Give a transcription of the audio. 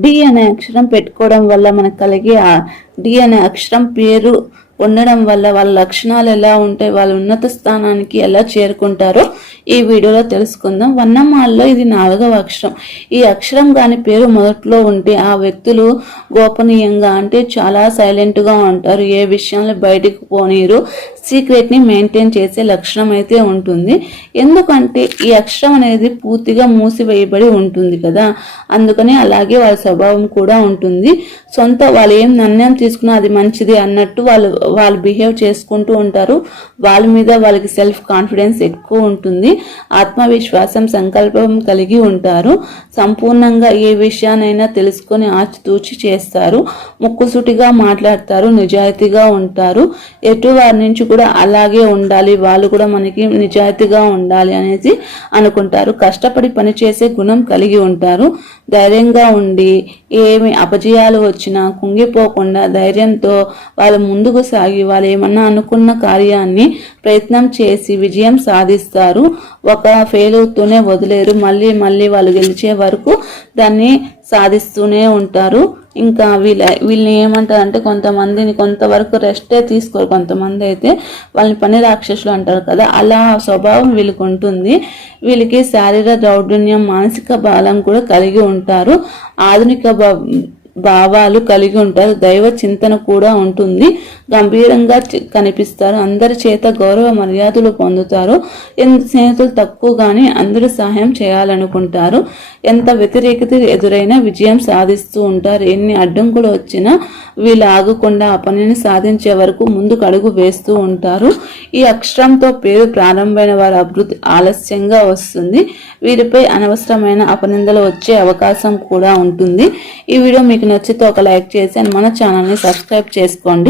D అనే అక్షరం పెట్టుకోవడం వల్ల మనకు కలిగే ఆ డి అనే అక్షరం పేరు ఉండడం వల్ల వాళ్ళ లక్షణాలు ఎలా ఉంటాయి వాళ్ళ ఉన్నత స్థానానికి ఎలా చేరుకుంటారో ఈ వీడియోలో తెలుసుకుందాం. వన్నమాల్లో ఇది నాలుగవ అక్షరం. ఈ అక్షరం కాని పేరు మొదట్లో ఉంటే ఆ వ్యక్తులు గోపనీయంగా అంటే చాలా సైలెంట్గా ఉంటారు. ఏ విషయంలో బయటకు పోనీరు. సీక్రెట్ని మెయింటైన్ చేసే లక్షణం అయితే ఉంటుంది. ఎందుకంటే ఈ అక్షరం అనేది పూర్తిగా మూసివేయబడి ఉంటుంది కదా. అందుకని అలాగే వాళ్ళ స్వభావం కూడా ఉంటుంది. సొంత వాళ్ళు ఏం నిర్ణయం తీసుకున్నా అది మంచిది అన్నట్టు వాళ్ళు వాళ్ళు బిహేవ్ చేసుకుంటూ ఉంటారు. వాళ్ళ మీద వాళ్ళకి సెల్ఫ్ కాన్ఫిడెన్స్ ఎక్కువ ఉంటుంది. ఆత్మవిశ్వాసం సంకల్పం కలిగి ఉంటారు. సంపూర్ణంగా ఏ విషయానైనా తెలుసుకొని ఆచితూచి చేస్తారు. ముక్కుసూటిగా మాట్లాడతారు నిజాయితీగా ఉంటారు. ఎటు వారి నుంచి కూడా అలాగే ఉండాలి వాళ్ళు కూడా మనకి నిజాయితీగా ఉండాలి అనేసి అనుకుంటారు. కష్టపడి పనిచేసే గుణం కలిగి ఉంటారు. ధైర్యంగా ఉండి ఏమి అపజయాలు వచ్చినా కుంగిపోకుండా ధైర్యంతో వాళ్ళు ముందుకు సాగి వాళ్ళు ఏమన్నా అనుకున్న కార్యాన్ని ప్రయత్నం చేసి విజయం సాధిస్తారు. ఒక ఫెయిల్ అవుతూనే వదిలేరు. మళ్ళీ మళ్ళీ వాళ్ళు గెలిచే వరకు దాన్ని సాధిస్తూనే ఉంటారు. ఇంకా వీళ్ళ వీళ్ళని ఏమంటారు అంటే కొంతమందిని కొంతవరకు రెస్టే తీసుకోరు. కొంతమంది అయితే వాళ్ళని పని రాక్షసులు అంటారు కదా అలా స్వభావం వీళ్ళకి ఉంటుంది. వీళ్ళకి శారీరక దౌర్జన్యం మానసిక బలం కూడా కలిగి ఉంటారు. ఆధునిక భావాలు కలిగి ఉంటారు. దైవ చింతన కూడా ఉంటుంది. గంభీరంగా చి- కనిపిస్తారు. అందరి చేత గౌరవ మర్యాదలు పొందుతారు. ఎంత స్నేహితులు తక్కువ కానీ అందరూ సహాయం చేయాలనుకుంటారు. ఎంత వ్యతిరేకత ఎదురైనా విజయం సాధిస్తూ ఉంటారు. ఎన్ని అడ్డంకులు వచ్చినా వీళ్ళు ఆగకుండా ఆ పనిని సాధించే వరకు ముందుకు అడుగు వేస్తూ ఉంటారు. ఈ అక్షరంతో పేరు ప్రారంభమైన వారి అభివృద్ధి ఆలస్యంగా వస్తుంది. వీరిపై అనవసరమైన అపనిందలు వచ్చే అవకాశం కూడా ఉంటుంది. ఈ వీడియో మీకు నచ్చితే ఒక లైక్ చేసి అండ్ మన ఛానల్ని సబ్స్క్రైబ్ చేసుకోండి.